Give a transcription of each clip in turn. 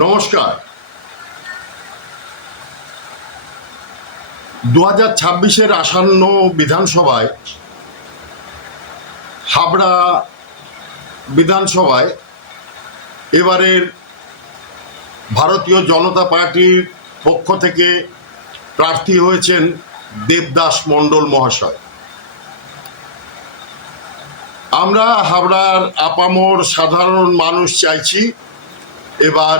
নমস্কার। 2026-এর আসন্ন বিধানসভায় হাবড়া বিধানসভায় এবারের ভারতীয় জনতা পার্টির পক্ষ থেকে প্রার্থী হয়েছেন দেবদাস মণ্ডল মহাশয়। আমরা হাবড়ার আপামর সাধারণ মানুষ চাইছি এবার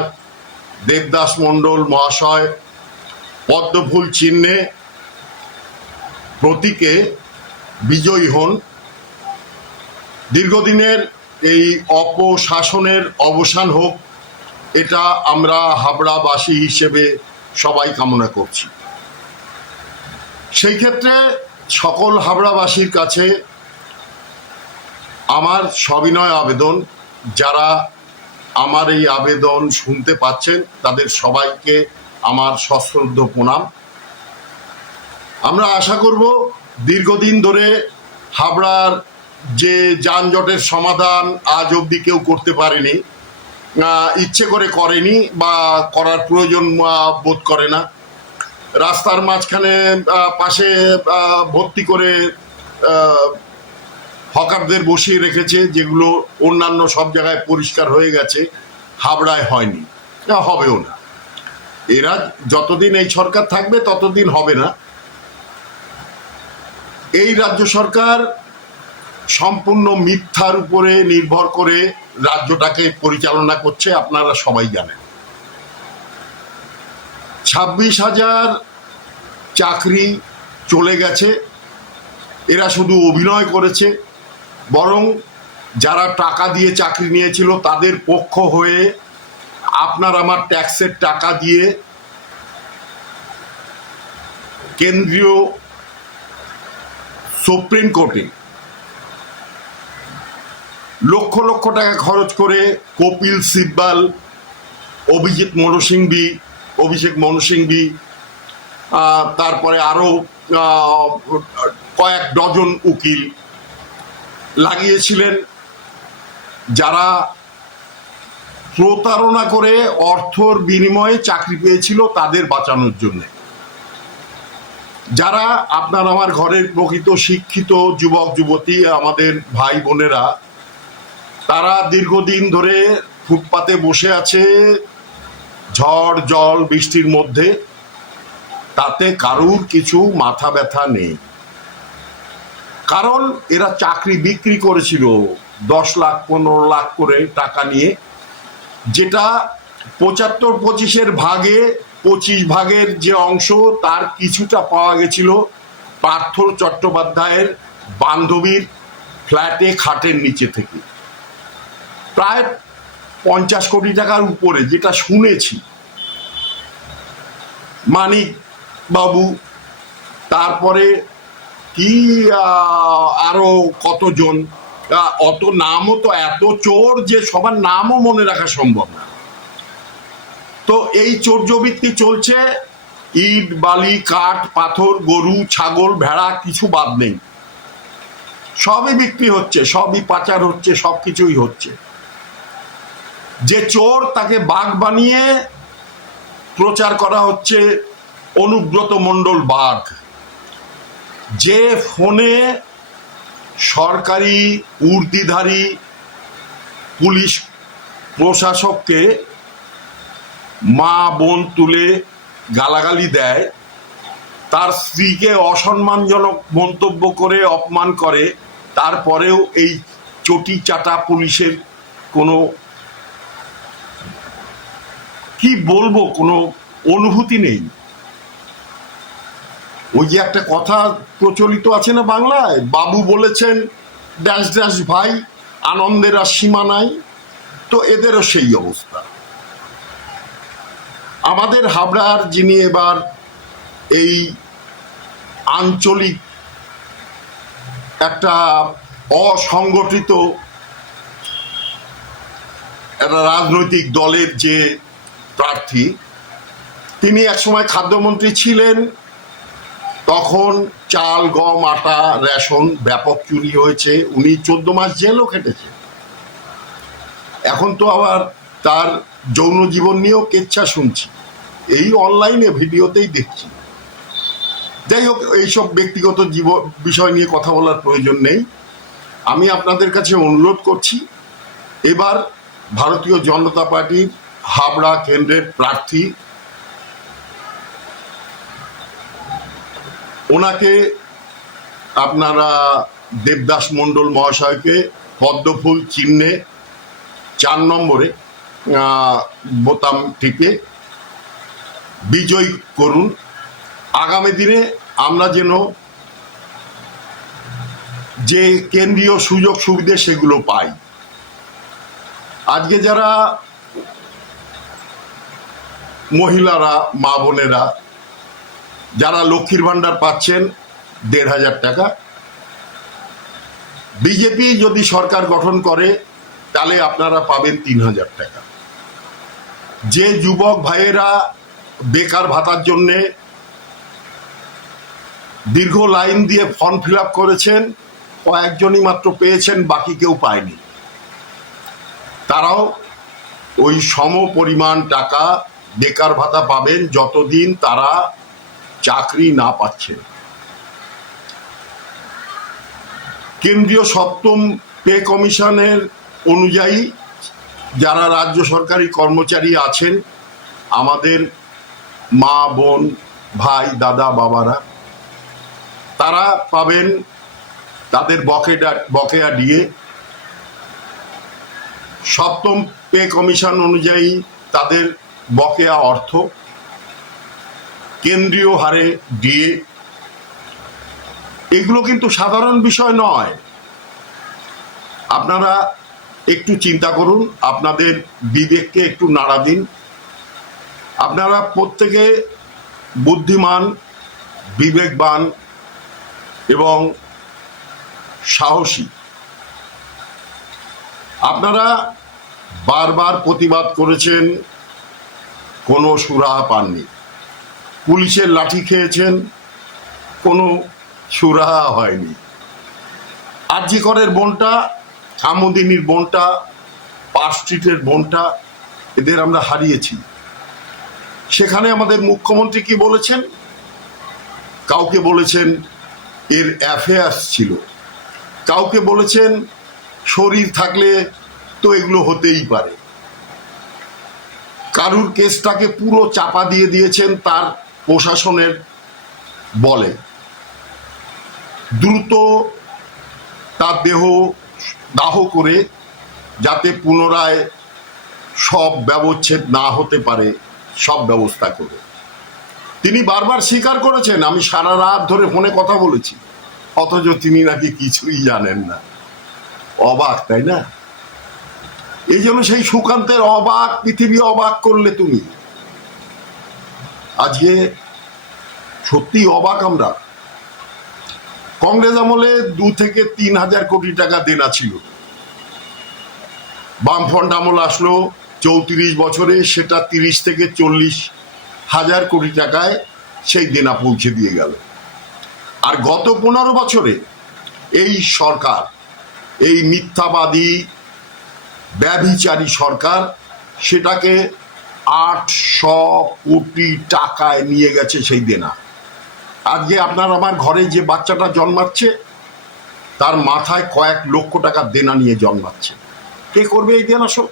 দেবদাস মণ্ডল মহাশয় পদ্মফুল চিহ্নে প্রতীকে বিজয়ী হন। দীর্ঘদিনের এই অপশাসনের অবসান হোক, এটা আমরা হাবড়াবাসী হিসেবে সবাই কামনা করছি। সেই ক্ষেত্রে সকল হাবড়াবাসীর কাছে আমার সবিনয় আবেদন, যারা আমার এই আবেদন শুনতে পাচ্ছেন তাদের সবাইকে আমার সশ্রদ্ধ প্রণাম। আমরা আশা করব দীর্ঘদিন ধরে হাবড়ার যে যানজটের সমাধান আজ অবধি কেউ করতে পারেনি, ইচ্ছে করে করেনি বা করার প্রয়োজন বোধ করে না। রাস্তার মাঝখানে পাশে ভর্তি করে হকারদের বসিয়ে রেখেছে, যেগুলো অন্যান্য সব জায়গায় পরিষ্কার হয়ে গেছে, হাবড়ায় হয়নি, হবেও না। এরা যতদিন এই সরকার থাকবে ততদিন হবে না। এই রাজ্য সরকার সম্পূর্ণ মিথ্যার উপরে নির্ভর করে রাজ্যটাকে পরিচালনা করছে, আপনারা সবাই জানেন। 26,000 চাকরি চলে গেছে। এরা শুধু অভিনয় করেছে, বরং যারা টাকা দিয়ে চাকরি নিয়েছিল তাদের পক্ষ হয়ে আপনার আমার ট্যাক্সের টাকা দিয়ে কেন্দ্রীয় সুপ্রিম কোর্টে লক্ষ লক্ষ টাকা খরচ করে কপিল সিব্বাল, অভিষেক মনু সিংভি, তারপরে আরো কয়েক ডজন উকিল লাগিয়েছিলেন, যারা প্রতারণা করে অর্থর বিনিময়ে চাকরি পেয়েছিল তাদের বাঁচানোর জন্য। যারা আপনার আমার ঘরের প্রকৃত শিক্ষিত যুবক যুবতী, আমাদের ভাই বোনেরা, তারা দীর্ঘদিন ধরে ফুটপাতে বসে আছে ঝড় জল বৃষ্টির মধ্যে, তাতে কারুর কিছু মাথা ব্যথা নেই। কারণ এরা চাকরি বিক্রি করেছিল 10 লাখ 15 লাখ করে টাকা নিয়ে, যেটা 75-25-এর ভাগে 25 ভাগের যে অংশ তার কিছুটা পাওয়া গেছিল পার্থ চট্টোপাধ্যায়ের বান্ধবীর ফ্ল্যাটে খাটের নিচে থেকে, প্রায় 50 কোটি টাকার উপরে, যেটা শুনেছি। মানিক বাবু, তারপরে কি আরো কতজন, অত নামও তো, এত চোর যে সবার নামও মনে রাখা সম্ভব না। তো এই চোরজবৃত্তি চলছে, ইট বালি কাঠ পাথর গরু ছাগল ভেড়া কিছু বাদ নেই, সবই বিক্রি হচ্ছে, সবই পাচার হচ্ছে, সবকিছুই হচ্ছে। যে চোর তাকে বাঘ বানিয়ে প্রচার করা হচ্ছে অনুব্রত মণ্ডল বাঘ। যে ফোনে সরকারি উর্দিধারী পুলিশ প্রশাসককে মা বোন তুলে গালাগালি দেয়, তার স্ত্রীকে অসম্মানজনক মন্তব্য করে অপমান করে, তারপরেও এই চটি চাটা পুলিশের কোনো, কি বলবো, কোনো অনুভূতি নেই। ওই যে একটা কথা প্রচলিত আছে না বাংলায়, বাবু বলেছেন ড্যাশ ড্যাশ ভাই, আনন্দের আর সীমা নাই। তো এদেরও সেই অবস্থা। আমাদের হাবড়ার যিনি এবার এই আঞ্চলিক একটা অসংগঠিত একটা রাজনৈতিক দলের যে প্রার্থী, তিনি একসময় খাদ্যমন্ত্রী ছিলেন, তখন চাল গম আটা রেশন ব্যাপক চুরি হয়েছে, উনি 14 মাস জেলও খেটেছে। এখন তো আবার তার যৌন জীবন নিয়েও কেচ্ছা শুনছি, এই অনলাইনে ভিডিওতেই দেখছি। যাই হোক, এইসব ব্যক্তিগত বিষয় নিয়ে কথা বলার প্রয়োজন নেই। আমি আপনাদের কাছে অনুরোধ করছি, এবার ভারতীয় জনতা পার্টির হাবড়া কেন্দ্রের প্রার্থী, ওনাকে আপনারা দেবদাস মণ্ডল মহাশয়কে পদ্মফুল চিহ্নে 4 নম্বরে বোতাম টিপে বিজয়ী করুন। আগামী দিনে আমরা যেন যে কেন্দ্রীয় সুযোগ সুবিধা সেগুলো পাই। আজকে যারা মহিলারা, মা বোনেরা যারা লক্ষ্মীর ভাণ্ডার পাচ্ছেন 1,500 টাকা, বিজেপি যদি সরকার গঠন করে তাহলে আপনারা পাবেন 3,000 টাকা। যে যুবক ভাইয়েরা বেকার ভাতার জন্যে দীর্ঘ লাইন দিয়ে ফর্ম ফিল আপ করেছেন, কয়েকজনই মাত্র পেয়েছেন, বাকি কেউ পায়নি। তারাও ওই সম পরিমাণ টাকা বেকার ভাতা পাবেন যতদিন তারা চাকরি না পাচ্ছেন। কেন্দ্রীয় 7ম পে কমিশনের অনুযায়ী যারা রাজ্য সরকারি কর্মচারী আছেন, আমাদের মা বোন ভাই দাদা বাবারা, তারা পাবেন তাদের বকেয়া দিয়ে। 7ম পে কমিশন অনুযায়ী তাদের বকেয়া অর্থ কেন্দ্রীয় হারে দিয়ে। এগুলো কিন্তু সাধারণ বিষয় নয়। আপনারা একটু চিন্তা করুন, আপনাদের বিবেককে একটু নাড়া দিন। আপনারা প্রত্যেকে বুদ্ধিমান, বিবেকবান এবং সাহসী। আপনারা বারবার প্রতিবাদ করেছেন, কোনো সুরাহা পাননি। পুলিশের লাঠি খেয়েছেন, কোনো সুরাহা হয়নি। আরজি করের বোনটা, আমোদিনীর বোনটা, পার্ক স্ট্রিটের বোনটা, এদের আমরা হারিয়েছি। সেখানে আমাদের মুখ্যমন্ত্রী কি বলেছেন? কাউকে বলেছেন এর অ্যাফেয়ার্স ছিল, কাউকে বলেছেন শরীর থাকলে তো এগুলো হতেই পারে। কারুর কেসটাকে পুরো চাপা দিয়ে দিয়েছেন তার প্রশাসনের বলে। দ্রুত তার দেহ দাহ করে যাতে পুনরায় সব ব্যবচ্ছেদ না হতে পারে, সব ব্যবস্থা করে। তিনি বারবার স্বীকার করেছেন, আমি সারা রাত ধরে ফোনে কথা বলেছি, অথচ তিনি নাকি কিছুই জানেন না। অবাক, তাই না? এই জন্য সেই সুকান্তের অবাক, পৃথিবী অবাক করলে তুমি। আজকে সত্যি অবাক আমরা। কংগ্রেস আমলে 2 থেকে 3 হাজার কোটি টাকা দেনা ছিল। বামফ্রন্ট আমল আসলো 34 বছরে, সেটা 30 থেকে 40 হাজার কোটি টাকায় সেই দেনা পৌঁছে দিয়ে গেল। আর গত 15 বছরে এই সরকার, এই মিথ্যাবাদী ব্যভিচারী সরকার, সেটাকে 800 কোটি টাকায় নিয়ে গেছে সেই দেনা। আজকে আপনার আমার ঘরে যে বাচ্চাটা জন্মাচ্ছে, তার মাথায় কয়েক লক্ষ টাকা দেনা নিয়ে জন্মাচ্ছে। কে করবে এই দেনা শোধ?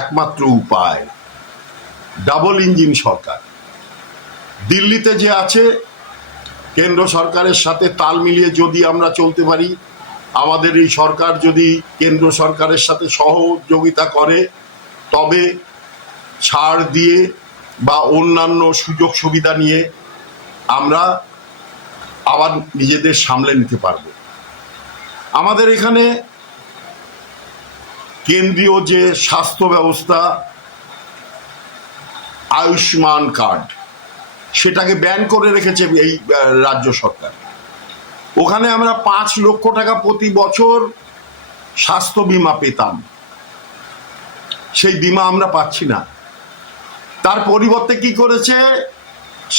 একমাত্র উপায় ডাবল ইঞ্জিন সরকার। দিল্লিতে যে আছে, কেন্দ্র সরকারের সাথে তাল মিলিয়ে যদি আমরা চলতে পারি, আমাদের এই সরকার যদি কেন্দ্র সরকারের সাথে সহযোগিতা করে, তবে ছাড় দিয়ে বা অন্যান্য সুযোগ সুবিধা নিয়ে আমরা আবার নিজেদের সামলে নিতে পারবো। আমাদের এখানে কেন্দ্রীয় যে স্বাস্থ্য ব্যবস্থা, আয়ুষ্মান কার্ড, সেটাকে ব্যান করে রেখেছে এই রাজ্য সরকার। ওখানে আমরা 5 লক্ষ টাকা প্রতি বছর স্বাস্থ্য বীমা পেতাম, সেই বীমা আমরা পাচ্ছি না। তার পরিবর্তে কি করেছে?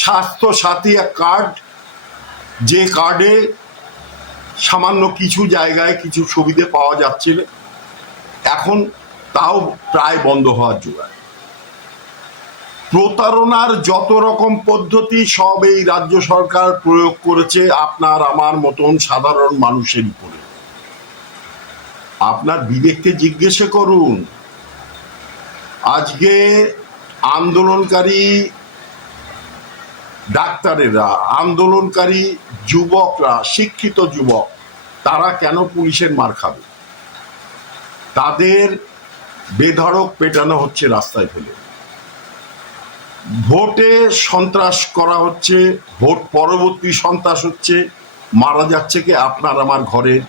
স্বাস্থ্য সাথী এক কার্ড, যে কার্ডে সামান্য কিছু জায়গায় কিছু সুবিধে পাওয়া যাচ্ছিল, এখন তাও প্রায় বন্ধ হওয়ার জোগাড়। প্রতারণার যত রকম পদ্ধতি সব এই রাজ্য সরকার প্রয়োগ করেছে আপনার আমার মতন সাধারণ মানুষের উপরে। আপনার বিবেককে জিজ্ঞেস করুন। আজকে আন্দোলনকারী ডাক্তারেরা, আন্দোলনকারী যুবকরা, শিক্ষিত যুবক, তারা কেন পুলিশের মার খাবে? তাদের বেধড়ক পেটানো হচ্ছে রাস্তায় ফেলে। ভোটে সন্ত্রাস করা হচ্ছে, ভোট পরবর্তী সন্ত্রাস হচ্ছে, মারা যাচ্ছে কে? আপনার আমার ঘরের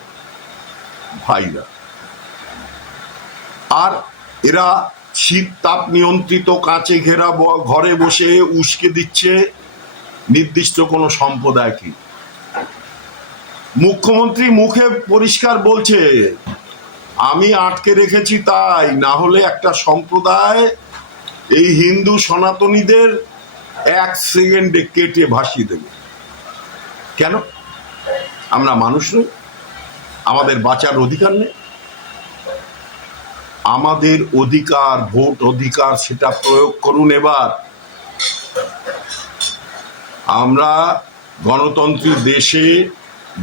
ভাইরা। আর এরা শীত তাপ নিয়ন্ত্রিত কাঁচে ঘেরা ঘরে বসে উস্কে দিচ্ছে নির্দিষ্ট কোনো সম্প্রদায়কে। মুখ্যমন্ত্রী মুখে পরিষ্কার বলছে আমি আটকে রেখেছি তাই, না হলে একটা সম্প্রদায় এই হিন্দু সনাতনীদের 1 সেকেন্ডে কেটে ভাসিয়ে দেবে। কেন? আমরা মানুষ নই? আমাদের বাঁচার অধিকার নেই? আমাদের অধিকার, ভোট অধিকার, সেটা প্রয়োগ করুন এবার। আমরা গণতন্ত্রী দেশে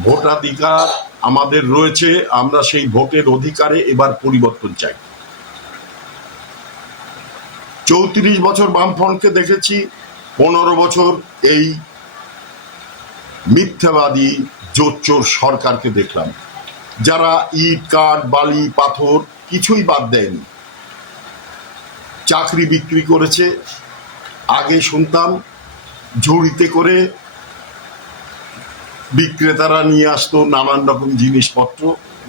ভোটাধিকার আমাদের রয়েছে, আমরা সেই ভোটের অধিকারে এবার পরিবর্তন চাই। 34 বছর বামফ্রন্টকে দেখেছি, 15 বছর এই মিথ্যাবাদী জোচ্চোর সরকারকে দেখলাম, যারা ইট কাঠ বালি পাথর কিছুই বাদ দেয়নি, চাকরি বিক্রি করেছে। আগে শুনতাম ঝুড়িতে করে বিক্রেতারা নিয়ে আসতো নানান রকম জিনিসপত্র,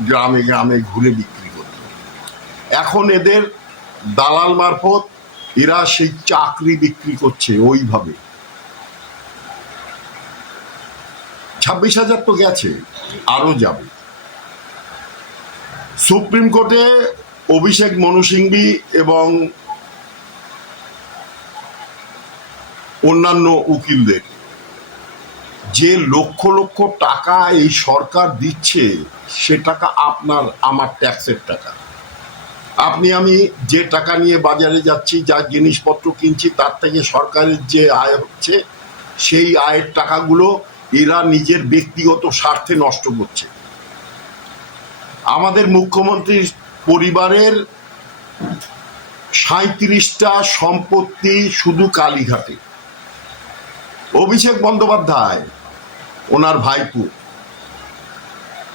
গ্রামে গ্রামে ঘুরে বিক্রি করত। এখন এদের দালাল মারফত এরা সেই চাকরি বিক্রি করছে ওইভাবে। 26,000 তো গেছে, আরো যাবে। সুপ্রিম কোর্টে অভিষেক মনু সিংভি এবং অন্যান্য উকিলদের যে লক্ষ লক্ষ টাকা এই সরকার দিচ্ছে, সে টাকা আপনার আমার ট্যাক্সের টাকা। আপনি আমি যে টাকা নিয়ে বাজারে যাচ্ছি, যা জিনিসপত্র কিনছি, তার থেকে সরকারের যে আয় হচ্ছে, সেই আয়ের টাকাগুলো এরা নিজের ব্যক্তিগত স্বার্থে নষ্ট করছে। আমাদের মুখ্যমন্ত্রীর পরিবারের 37টা সম্পত্তি শুধু কালীঘাটে। অভিষেক বন্দ্যোপাধ্যায়, ওনার ভাইপো,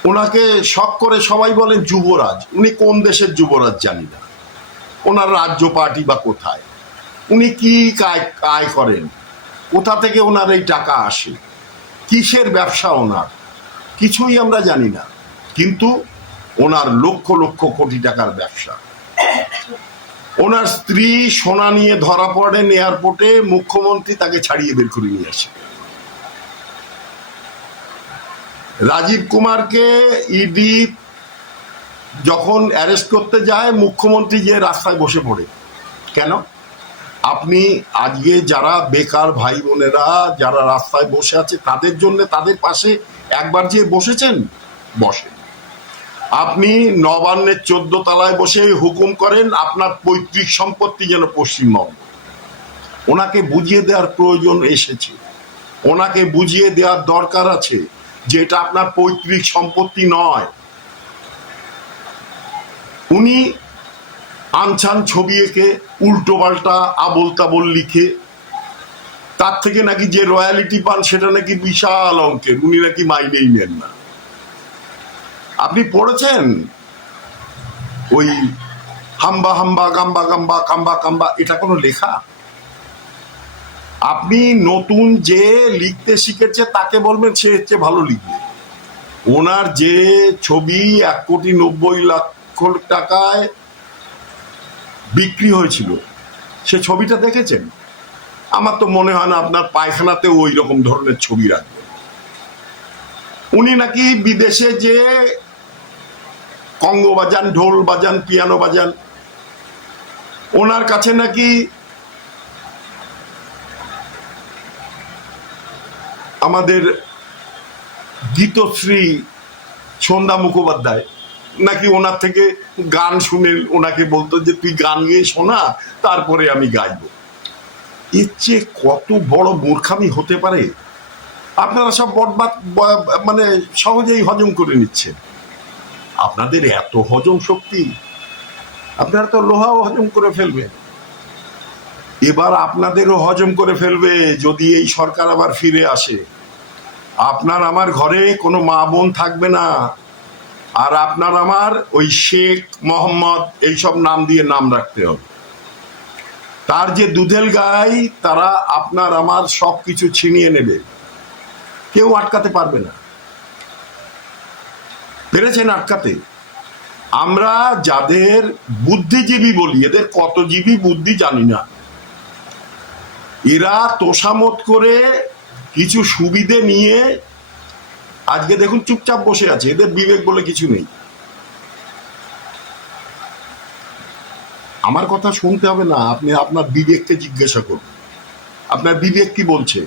ওনাকে শখ করে সবাই বলেন যুবরাজ। উনি কোন দেশের যুবরাজ জানি না, ওনার রাজ্য পার্টি বা কোথায়, উনি কি আয় করেন, কোথা থেকে ওনার এই টাকা আসে, কিসের ব্যবসা ওনার, কিছুই আমরা জানি না। কিন্তু ওনার লক্ষ লক্ষ কোটি টাকার ব্যবসা। ওনার স্ত্রী সোনা নিয়ে ধরা পড়েন এয়ারপোর্টে, মুখ্যমন্ত্রী তাকে ছাড়িয়ে বের করে নিয়ে আসে। রাজীব কুমারকে ইডি যখন অ্যারেস্ট করতে যায়, মুখ্যমন্ত্রী যে রাস্তায় বসে পড়ে। কেন? আপনি আজকে যারা বেকার ভাই বোনেরা যারা রাস্তায় বসে আছে, তাদের জন্য, তাদের পাশে একবার যে বসেছেন? বসেন। আপনি নবান্নের 14 তলায় বসে হুকুম করেন আপনার পৈতৃক সম্পত্তি যেন পশ্চিমবঙ্গ। ওনাকে বুঝিয়ে দেওয়ার প্রয়োজন এসেছে, ওনাকে বুঝিয়ে দেওয়ার দরকার আছে যে এটা আপনার পৈতৃক সম্পত্তি নয়। উনি আনছান ছবি এঁকে উল্টো পাল্টা আবোল তাবোল লিখে, তার থেকে নাকি যে রয়্যালিটি পান সেটা নাকি বিশাল অঙ্কের, উনি নাকি মাইনেই নেন না। আপনি পড়েছেন ওই হাম্বা হাম্বা গাম্বা গাম্বা কাম্বা কাম্বা, এটা কোনো লেখা? আপনি নতুন যে লিখতে শিখেছে তাকে বলবেন সে হচ্ছে ভালো লিখবে। ওনার যে ছবি 1,90,00,000 টাকায় বিক্রি হয়েছিল, সে ছবিটা দেখেছেন? আমার তো মনে হয় না আপনার পায়খানাতেও ওই রকম ধরনের ছবি রাখবে। উনি নাকি বিদেশে যে কঙ্গো বাজান, ঢোল বাজান, পিয়ানো বাজান, ওনার কাছে নাকি আমাদের গীতশ্রী সন্ধ্যা মুখোপাধ্যায় নাকি ওনার থেকে গান শুনে ওনাকে বলতো যে তুই গান গেয়ে শোনা, তারপরে আমি গাইবো। এর চেয়ে কত বড় মূর্খামি হতে পারে? আপনারা সব বটবাদ মানে সহজেই হজম করে নিচ্ছেন। আপনাদের এত হজম শক্তি, আপনারা তো লোহাও হজম করে ফেলবেন। এবার আপনাদেরও হজম করে ফেলবে যদি এই সরকার আবার ফিরে আসে। আপনার আমার ঘরে কোনো মা বোন থাকবে না, আর আপনার আমার ওই শেখ মোহাম্মদ এইসব নাম দিয়ে নাম রাখতে হবে। তার যে দুধেল গাই, তারা আপনার আমার সবকিছু ছিনিয়ে নেবে, কেউ আটকাতে পারবে না। পেরেছেন আটকাতে? আমরা যাদের বুদ্ধিজীবী বলি, এদের কত জীবী বুদ্ধি জানি না, এরা তোষামত করে কিছু সুবিধে নিয়ে আজকে দেখুন চুপচাপ বসে আছে। এদের বিবেক বলে কিছু নেই। আমার কথা শুনতে হবে না, আপনি আপনার বিবেককে জিজ্ঞাসা করুন, আপনার বিবেক কি বলছে।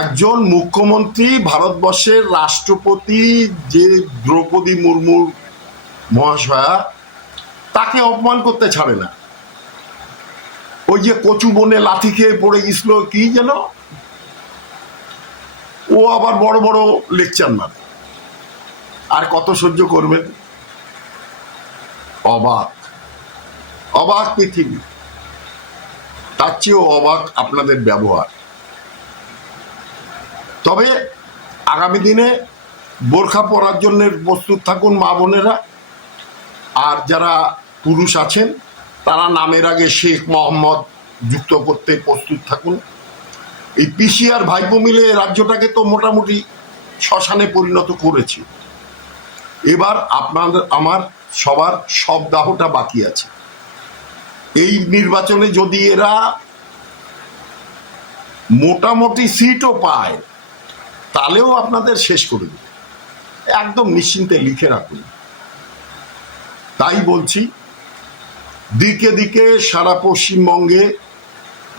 একজন মুখ্যমন্ত্রী, ভারতবর্ষের রাষ্ট্রপতি যে দ্রৌপদী মুর্মু মহাশয়া, তাকে অপমান করতে ছাড়ে না। ওই যে কচু বনে লাথি খেয়ে পড়ে গেছিল, কি যেন, ও আবার বড় বড় লেকচার মারে। আর কত সহ্য করবেন? অবাক, অবাক পৃথিবী। তার চেয়েও অবাক আপনাদের ব্যবহার। তবে আগামী দিনে বোরখা পরার জন্য প্রস্তুত থাকুন মা বোনেরা। আর যারা পুরুষ আছেন তারা নামের আগে শেখ মোহাম্মদ যুক্ত করতে প্রস্তুত থাকুন। এই পিসি আর ভাইপো মিলে রাজ্যটাকে তো মোটামুটি শ্মশানে পরিণত করেছে। এবার আপনাদের আমার সবার সব দাহটা বাকি আছে। এই নির্বাচনে যদি এরা মোটামুটি সিটও পায়, তাহলেও আপনাদের শেষ করে দেবে, একদম নিশ্চিন্তে লিখে রাখুন। তাই বলছি, দিকে দিকে সারা পশ্চিমবঙ্গে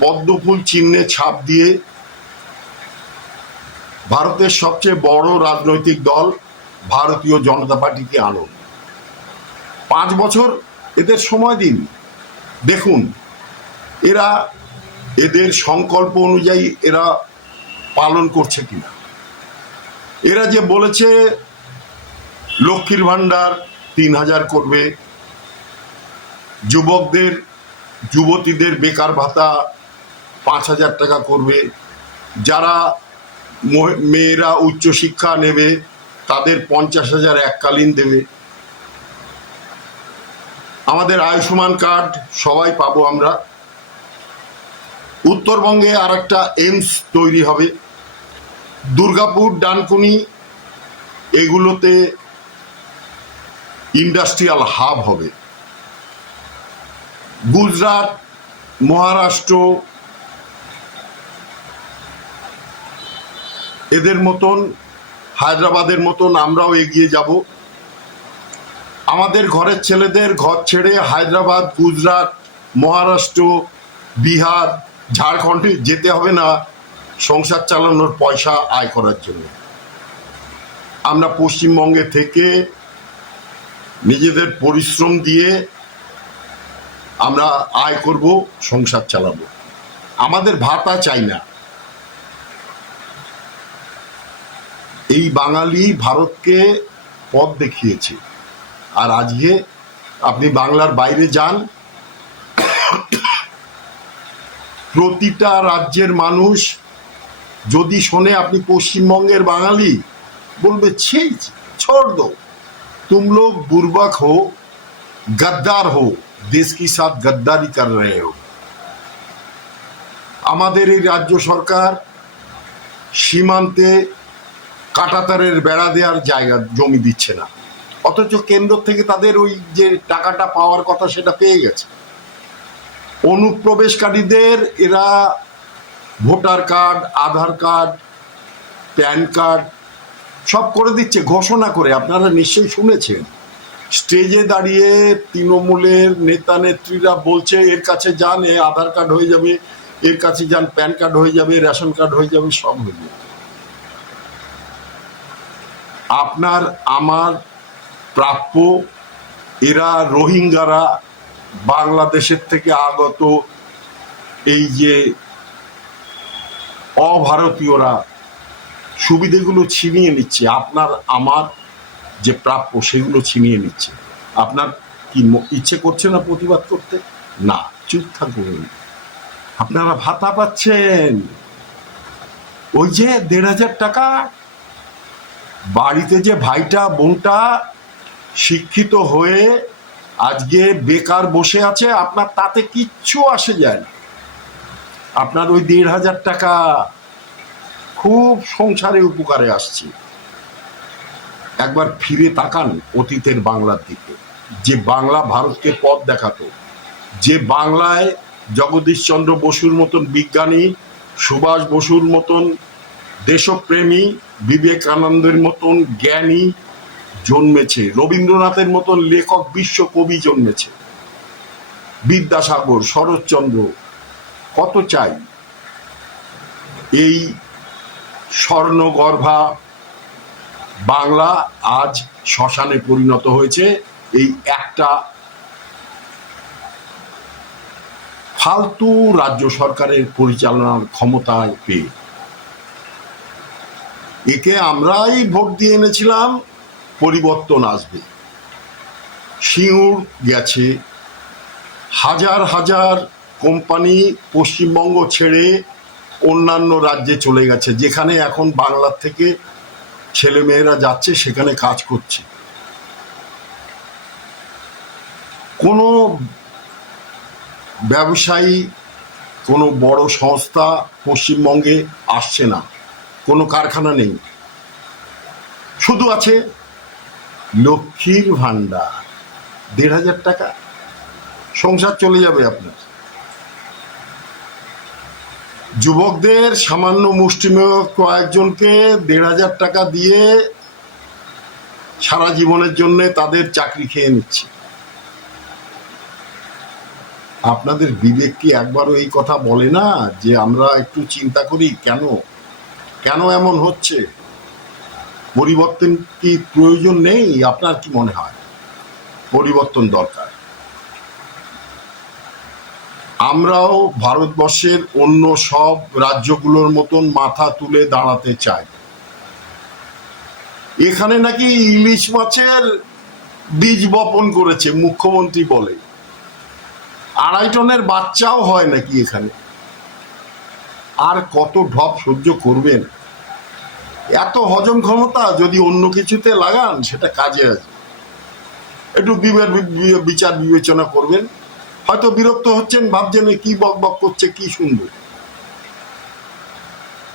পদ্মফুল চিহ্নে ছাপ দিয়ে ভারতের সবচেয়ে বড় রাজনৈতিক দল ভারতীয় জনতা পার্টিকে আনুন। 5 বছর এদের সময় দিন, দেখুন এরা এদের সংকল্প অনুযায়ী এরা পালন করছে কিনা। এরা যে বলেছে লক্ষ্মীর ভান্ডার 3000 করবে, যুবকদের যুবতীদের বেকার ভাতা 5000 টাকা করবে, যারা মেয়েরা উচ্চশিক্ষা নেবে তাদের 50,000 এককালীন দেবে, আমাদের আয়ুষ্মান কার্ড সবাই পাবো আমরা, উত্তরবঙ্গে আর একটা এইমস তৈরি হবে, দুর্গাপুর ডানকুনি এগুলোতে ইন্ডাস্ট্রিয়াল হাব হবে, গুজরাট, মহারাষ্ট্র এদের মতন, হায়দ্রাবাদের মতন আমরাও এগিয়ে যাব। আমাদের ঘরের ছেলেদের ঘর ছেড়ে হায়দ্রাবাদ, গুজরাট, মহারাষ্ট্র, বিহার, ঝাড়খণ্ডে যেতে হবে না সংসার চালানোর পয়সা আয় করার জন্য। আমরা পশ্চিমবঙ্গে থেকে নিজেদের পরিশ্রম দিয়ে আমরা আয় করব, সংসার চালাবো। আমাদের ভাতা চাই না। এই বাঙালি ভারতকে পথ দেখিয়েছে। আর আজকে আপনি বাংলার বাইরে যান, প্রতিটা রাজ্যের মানুষ যদি শোনে আপনি পশ্চিমবঙ্গের বাঙালি, বলবে ছি छोड़ दो, तुम लोग बुर्बक हो, गद्दार हो, देश के साथ गद्दारी कर रहे हो। আমাদের এই রাজ্য সরকার সীমান্তে কাঁটাতারের বেড়া দেওয়ার জায়গা জমি দিচ্ছে না, অথচ কেন্দ্র থেকে তাদের ওই যে টাকাটা পাওয়ার কথা সেটা পেয়ে গেছে। অনুপ্রবেশকারীদের এরা ভোটার কার্ড, আধার কার্ড, প্যান কার্ড সব করে দিচ্ছে ঘোষণা করে। আপনারা নিশ্চয়ই শুনেছেন, স্টেজে দাঁড়িয়ে তৃণমূলের নেতা নেত্রীরা বলছে এর কাছে যান, এ আধার কার্ড হয়ে যাবে, এর কাছে যান প্যান কার্ড হয়ে যাবে, রেশন কার্ড হয়ে যাবে, সব হয়ে যাবে। আপনার আমার প্রাপ্য। এরা রোহিঙ্গারা বাংলাদেশের থেকে আগত এই যে অভারতীয়রা সুবিধেগুলো ছিনিয়ে নিচ্ছে, আপনার আমার যে প্রাপ্য সেগুলো ছিনিয়ে নিচ্ছে। আপনার কি ইচ্ছে করছে না প্রতিবাদ করতে? না, চুপ থাকুন। আপনারা ভাতা পাচ্ছেন, ওই যে ১,৫০০ টাকা। বাড়িতে যে ভাইটা বোনটা শিক্ষিত হয়ে আজকে বেকার বসে আছে, আপনার তাতে কিচ্ছু আসে যায় না। আপনার ওই ১,৫০০ টাকা খুব সংসারে উপকারে আসছে। একবার ফিরে তাকান অতীতের বাংলার দিকে, যে বাংলা ভারতকে পথ দেখাতো, যে বাংলায় জগদীশচন্দ্র বসুর মতন বিজ্ঞানী, সুভাষ বসুর মতন দেশপ্রেমী, বিবেকানন্দের মতন জ্ঞানী জন্মেছে, রবীন্দ্রনাথের মতন লেখক বিশ্বকবি জন্মেছে, বিদ্যাসাগর, শরৎচন্দ্র, কত চাই। এই স্বর্ণগর্ভা বাংলা আজ শ্মশানে পরিণত হয়েছে এই একটা ফালতু রাজ্য সরকারের পরিচালনার ক্ষমতায় পেয়ে। একে আমরাই ভোট দিয়ে এনেছিলাম, পরিবর্তন আসবে। সিঙ্গুর গেছে, হাজার হাজার কোম্পানি পশ্চিমবঙ্গ ছেড়ে অন্যান্য রাজ্যে চলে গেছে, যেখানে এখন বাংলার থেকে ছেলেমেয়েরা যাচ্ছে সেখানে কাজ করছে। কোনো ব্যবসায়ী, কোনো বড় সংস্থা পশ্চিমবঙ্গে আসছে না, কোনো কারখানা নেই, শুধু আছে লক্ষ্মীর ভান্ডার। ১,৫০০ টাকা সংসার চলে যাবে আপনার। যুবকদের সামান্য মুষ্টিমেয় কয়েকজনকে ১,৫০০ টাকা দিয়ে সারা জীবনের জন্য তাদের চাকরি খেয়ে নিচ্ছে। আপনাদের বিবেক কি একবারও এই কথা বলে না যে আমরা একটু চিন্তা করি কেন কেন এমন হচ্ছে? পরিবর্তন কি প্রয়োজন নেই? আপনার কি মনে হয় পরিবর্তন দরকার? আমরাও ভারতবর্ষের অন্য সব রাজ্যগুলোর মতন মাথা তুলে দাঁড়াতে চাই। এখানে নাকি ইলিশ মাছের বীজ বপন করেছে মুখ্যমন্ত্রী বলে, ২.৫ টনের বাচ্চাও হয় নাকি এখানে। আর কত ঢপ সহ্য করবেন? এত হজম ক্ষমতা যদি অন্য কিছুতে লাগান সেটা কাজে আসবে। একটু বিচার বিবেচনা করবেন। হয়তো বিরক্ত হচ্ছেন, ভাবছেন কি বক বক করছে, কি শুনবো,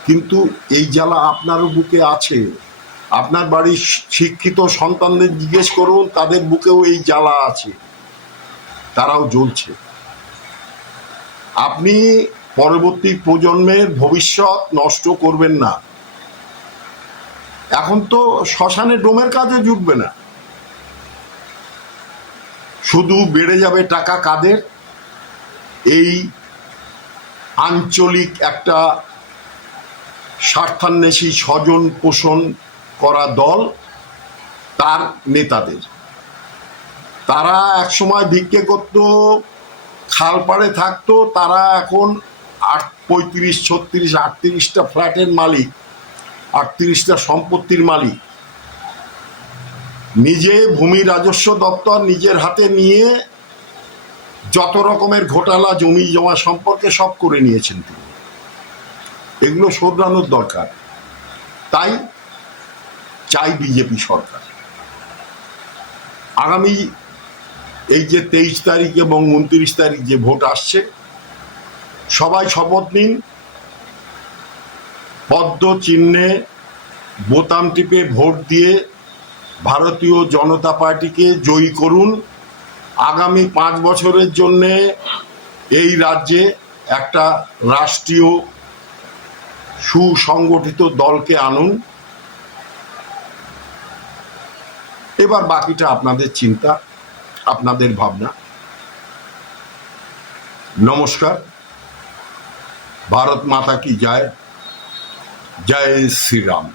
কিন্তু এই জ্বালা আপনারও বুকে আছে। আপনার বাড়ির শিক্ষিত সন্তানদের জিজ্ঞেস করুন, তাদের বুকেও এই জ্বালা আছে, তারাও জ্বলছে। আপনি পরবর্তী প্রজন্মের ভবিষ্যৎ নষ্ট করবেন না। এখন তো শ্মশানে ডোমের কাজে জুটবে না, শুধু বেড়ে যাবে টাকা কাদের? এই আঞ্চলিক একটা স্বার্থান্বেষী স্বজন পোষণ করা দল, তার নেতাদের। তারা একসময় ভিক্ষে করত, খাল পাড়ে থাকতো, তারা এখন ৩৫, ৩৬, ৩৮টা ফ্ল্যাটের মালিক, ৩৮টা সম্পত্তির মালিক। নিজে ভূমি রাজস্ব দপ্তর নিজের হাতে নিয়ে যত রকমের ঘোটালা জমি জমা সম্পর্কে সব করে নিয়েছেন তিনি। এগুলো শোধরানোর দরকার। তাই চাই বিজেপি সরকার। আগামী এই যে ২৩ তারিখ এবং ২৯ তারিখ যে ভোট আসছে, সবাই শপথ নিন, পদ্ম চিহ্নে বোতাম টিপে ভোট দিয়ে ভারতীয় জনতা পার্টিকে জয়ী করুন। আগামী ৫ বছরের জন্য এই রাজ্যে একটা রাষ্ট্রীয় সুসংগঠিত দলকে আনুন। এবার বাকিটা আপনাদের চিন্তা, আপনাদের ভাবনা। নমস্কার। ভারত মাতা কি জয়। জয় শ্রীরাম।